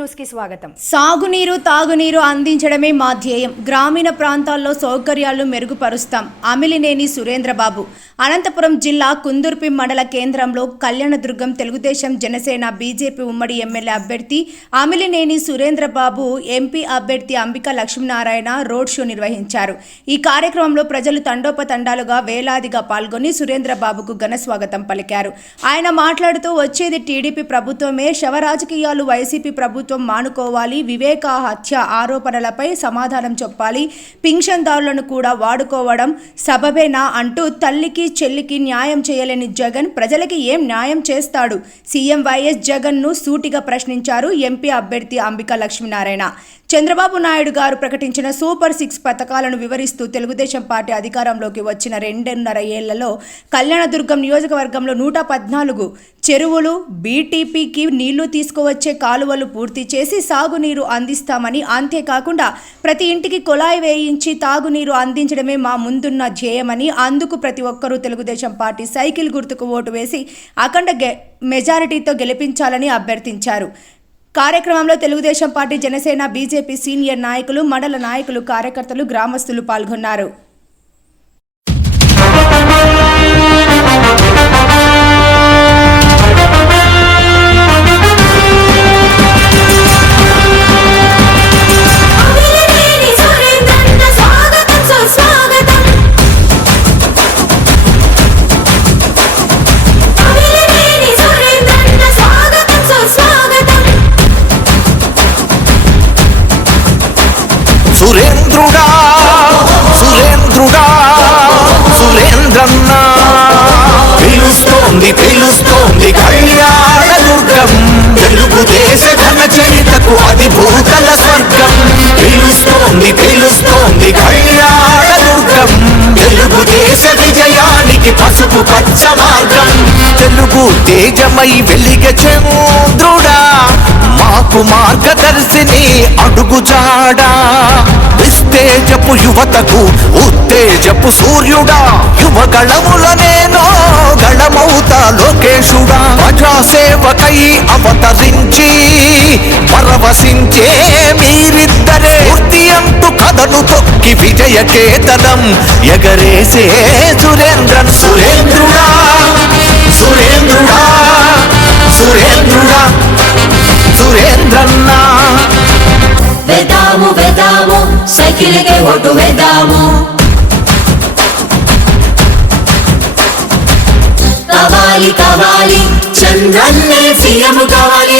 న్యూస్కి స్వాగతం. సాగునీరు తాగునీరు అందించడమే మా ధ్యేయం. గ్రామీణ ప్రాంతాల్లో సౌకర్యాలు మెరుగుపరుస్తాం. అమిలినేని సురేంద్రబాబు. అనంతపురం జిల్లా కుందుర్పి మండల కేంద్రంలో కళ్యాణదుర్గం తెలుగుదేశం జనసేన బీజేపీ ఉమ్మడి ఎమ్మెల్యే అభ్యర్థి అమిలినేని సురేంద్రబాబు ఎంపీ అభ్యర్థి అంబిక లక్ష్మీనారాయణ రోడ్ షో నిర్వహించారు. ఈ కార్యక్రమంలో ప్రజలు తండోపతండాలుగా వేలాదిగా పాల్గొని సురేంద్రబాబుకు ఘన స్వాగతం పలికారు. ఆయన మాట్లాడుతూ వచ్చేది టీడీపీ ప్రభుత్వమే. శవ రాజకీయాలు వైసీపీ ప్రభుత్వం మానుకోవాలి వివేక హత్య ఆరోపణలపై సమాధానం చెప్పాలి పింఛన్దారులను కూడా వాడుకోవడం సబబేనా అంటూ తల్లికి చెల్లికి న్యాయం చేయలేని జగన్ ప్రజలకి ఏం న్యాయం చేస్తాడు? సీఎం వైఎస్ జగన్ను సూటిగా ప్రశ్నించారు ఎంపీ అభ్యర్థి అంబికా లక్ష్మీనారాయణ. చంద్రబాబు నాయుడు గారు ప్రకటించిన సూపర్ సిక్స్ పథకాలను వివరిస్తూ తెలుగుదేశం పార్టీ అధికారంలోకి వచ్చిన రెండున్నర ఏళ్ళలో కళ్యాణదుర్గం నియోజకవర్గంలో నూట పద్నాలుగు చెరువులు బీటీపీకి నీళ్ళు తీసుకువచ్చే కాలువలు పూర్తి చేసి సాగునీరు అందిస్తామని అంతేకాకుండా ప్రతి ఇంటికి కుళాయి వేయించి తాగునీరు అందించడమే మా ముందున్న ధ్యేయమని అందుకు ప్రతి ఒక్కరూ తెలుగుదేశం పార్టీ సైకిల్ గుర్తుకు ఓటు వేసి అఖండ గె మెజారిటీతో గెలిపించాలని అభ్యర్థించారు. కార్యక్రమంలో Telugu Desam party Janasena BJP senior నాయకులు మండల నాయకులు కార్యకర్తలు గ్రామస్తులు పాల్గొన్నారు. ఇది పసుపు పచ్చ మార్గం తెలుగు తేజమై వెలిగ చంద్రుడా. మాకు మార్గదర్శిని అడుగుజాడా. నిస్తేజపు యువతకు ఉత్తేజపు సూర్యుడా. యువగళముల నేను గళమౌతా లోకేశుడా ప్రజాసేవకై అవతరించి పరవశించే మీరిద్దరే. పూర్తి అంటూ కథను తొక్కి విజయ కేతనం ఎగరేసే సురేంద్రన్. సురేంద్రుడా సురేంద్రుడా సురేంద్రుడా సురేంద్రన్నా. వెదాము వెదాము సైకిల్కే ఒడ్డు వెదాము. కావాలి. చంద్రన్నే సీఎం కావాలి.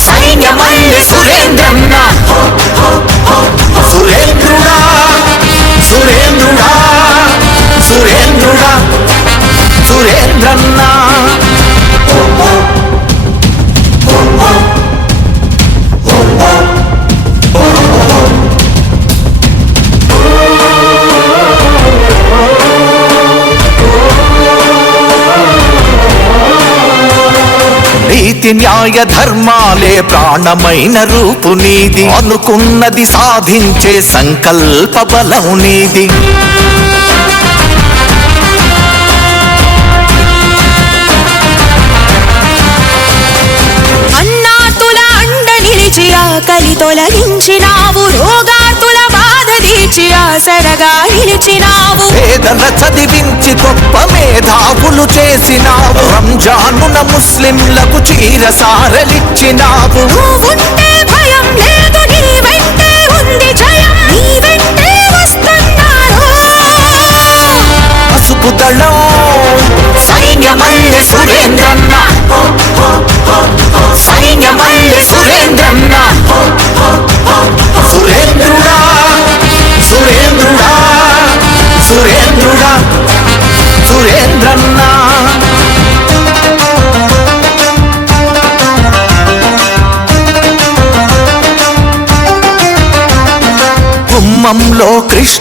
సైన్యమల్లె సురేంద్రన్న నీతి న్యాయ ధర్మాలే ప్రాణమైన రూపు నీది. అనుకున్నది సాధించే సంకల్ప బలం నీది. అన్నాతుల అండ నిలిచి ఆకలి తొలగించినావు. రోగాతుల బాధ తీర్చి ఆసరగా నిలిచినావు. పేదల చదివించి గొప్ప మేధావులు చేసినావు. రంజానున ముస్లింలకు చీరసారలిచ్చినావు. పసుపు దళం సైన్యమల్లె సురేంద్రన్న.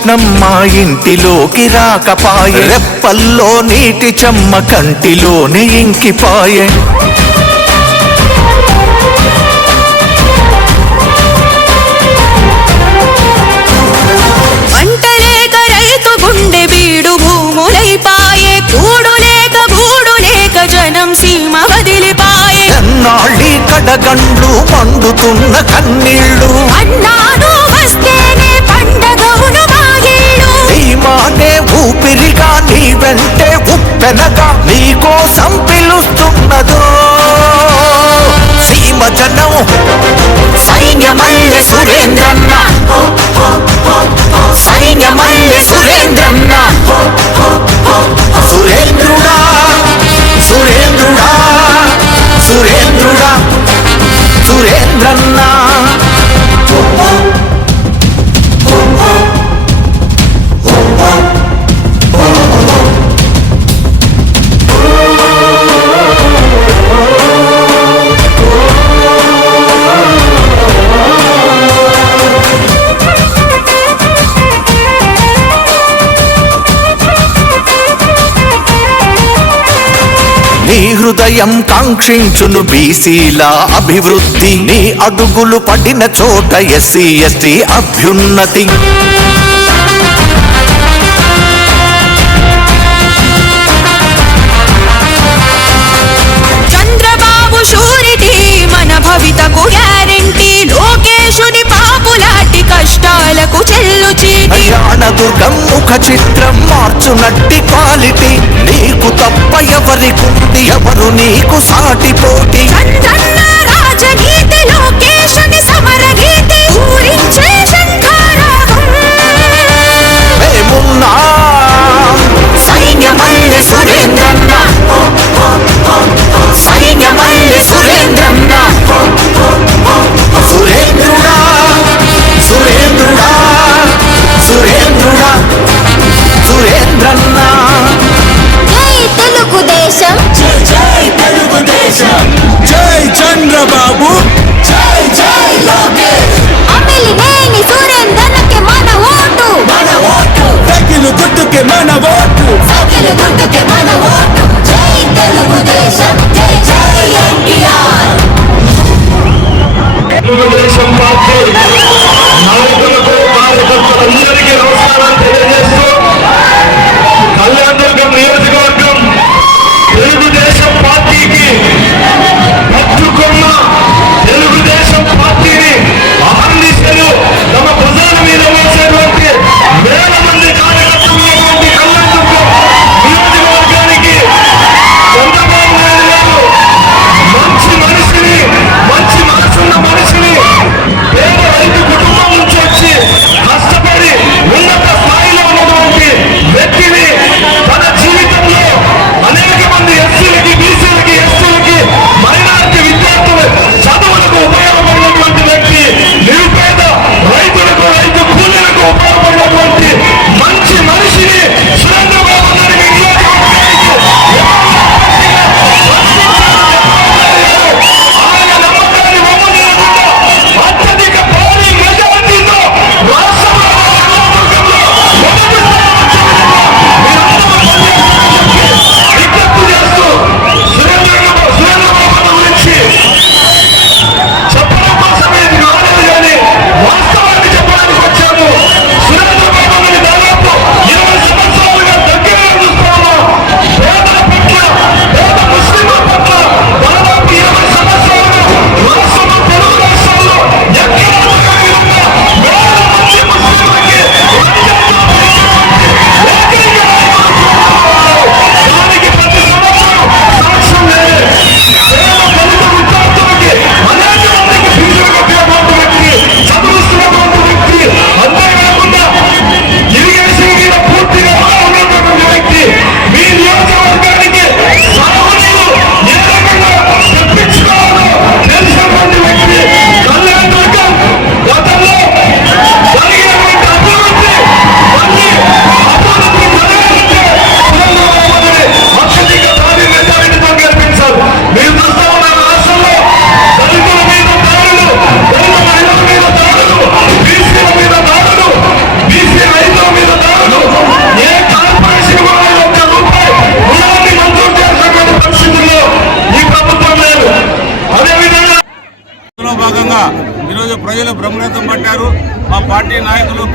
కృష్ణమ్మ ఇంటిలోకి రాకపాయే. రెప్పల్లో నీటి చెమ్మ కంటిలోని ఇంకిపాయే. పంట లేక రైతు గుండె బీడు ఊపిరిగా నీ వెంటే ఉప్పెనగా నీకోసం పిలుస్తున్నదో. సీమ జనం సైన్యమల్లె సురేంద్రన్న. సైన్యమల్లె సురేంద్రన్న. సురేంద్రుడా సురేంద్రుడా. నీ హృదయం కాంక్షించును బీసీల అభివృద్ధి. నీ అడుగులు పడిన చోట ఎస్సీ ఎస్టీ అభ్యున్నతి. చంద్రబాబు షూరిటీ మన భవితకు గ్యారెంటీ. లోకేశుని పాపులాంటి కష్టాలకు చెల్లు చీటి. కళ్యాణ దుర్గం ముఖ చిత్రం మార్చునట్టి క్వాలిటీ. నీకు తప్ప ఎవరికుంది ఎవరు నీకు సాటి పోటీ.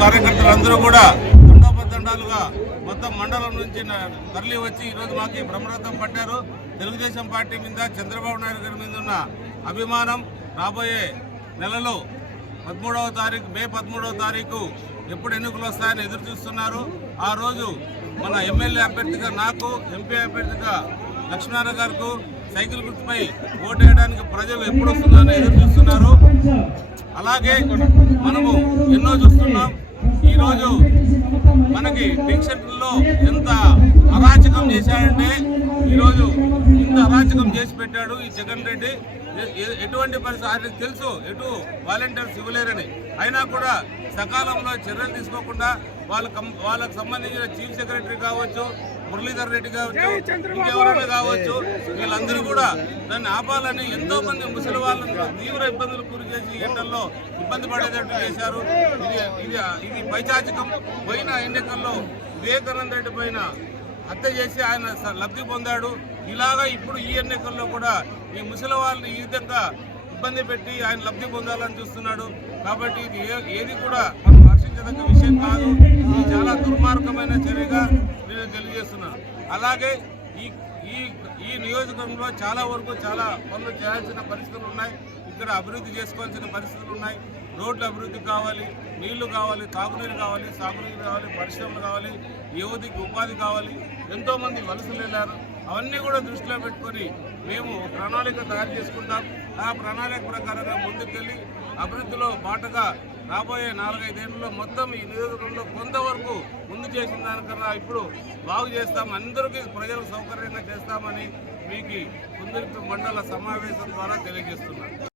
కార్యకర్తలందరూ అందరూ కూడా దండోపదండాలుగా మొత్తం మండలం నుంచి తరలి వచ్చి ఈరోజు మాకు బ్రహ్మరథం పట్టారు. తెలుగుదేశం పార్టీ మీద చంద్రబాబు నాయుడు గారి మీద ఉన్న అభిమానం రాబోయే నెలలో పదమూడవ తారీఖు మే పదమూడవ తారీఖు ఎప్పుడు ఎన్నికలు వస్తాయని ఎదురు చూస్తున్నారు. ఆ రోజు మన ఎమ్మెల్యే అభ్యర్థిగా నాకు ఎంపీ అభ్యర్థిగా లక్ష్మీనారాయణ గారికి సైకిల్ గుర్తుపై ఓటేయడానికి ప్రజలు ఎప్పుడు వస్తుందని ఎదురు చూస్తున్నారు. అలాగే మనము ఎన్నో చూస్తున్నాం. ఈరోజు మనకి పింఛన్లో ఎంత అరాచకం చేశాడంటే ఈరోజు ఇంత అరాచకం చేసి పెట్టాడు ఈ జగన్ రెడ్డి. ఎటువంటి పరిస్థితి ఆయనకు తెలుసు ఎటు వాలంటీర్స్ ఇవ్వలేరని. అయినా కూడా సకాలంలో చర్యలు తీసుకోకుండా వాళ్ళ వాళ్ళకు సంబంధించిన చీఫ్ సెక్రటరీ కావచ్చు మురళీధర్ రెడ్డి కావచ్చు ఇంకెవరైనా కావచ్చు వీళ్ళందరూ కూడా దాన్ని ఆపాలని ఎంతో మంది ముసలి వాళ్ళను తీవ్ర ఇబ్బందులకు గురి చేసి ఎండల్లో ఇబ్బంది పడేటట్టు చేశారు. ఇది ఇది ఇది పైచాచికం. పోయిన ఎన్నికల్లో వివేకానంద రెడ్డి పైన హత్య చేసి ఆయన లబ్ధి పొందాడు. ఇలాగా ఇప్పుడు ఈ ఎన్నికల్లో కూడా ఈ ముసలి వాళ్ళని ఈ విధంగా ఇబ్బంది పెట్టి ఆయన లబ్ధి పొందాలని చూస్తున్నాడు. కాబట్టి ఇది ఏది కూడా మనం హర్షించదగ్గ విషయం కాదు. ఇది చాలా దుర్మార్గమైన చర్యగా నేను తెలియజేస్తున్నాను అలాగే ఈ ఈ ఈ నియోజకవర్గంలో చాలా వరకు చాలా పనులు చేయాల్సిన పరిస్థితులు ఉన్నాయి. ఇక్కడ అభివృద్ధి చేసుకోవాల్సిన పరిస్థితులు ఉన్నాయి. రోడ్లు అభివృద్ధి కావాలి నీళ్ళు కావాలి తాగునీరు కావాలి సాగునీరు కావాలి పరిశ్రమలు కావాలి యువతికి ఉపాధి కావాలి. ఎంతోమంది వలసలు వెళ్ళారు. అవన్నీ కూడా దృష్టిలో పెట్టుకొని మేము ప్రణాళిక తయారు చేసుకుంటాం. ఆ ప్రణాళిక ప్రకారంగా ముందుకెళ్ళి అభివృద్ధిలో బాటగా రాబోయే నాలుగైదేళ్ళలో మొత్తం ఈ నియోజకవర్గంలో కొంతవరకు ముందు చేసిన దానికన్నా ఇప్పుడు బాగు చేస్తాం. అందరికీ ప్రజలకు సౌకర్యంగా చేస్తామని మీకు కుందరికి మండల సమావేశం ద్వారా తెలియజేస్తున్నాను.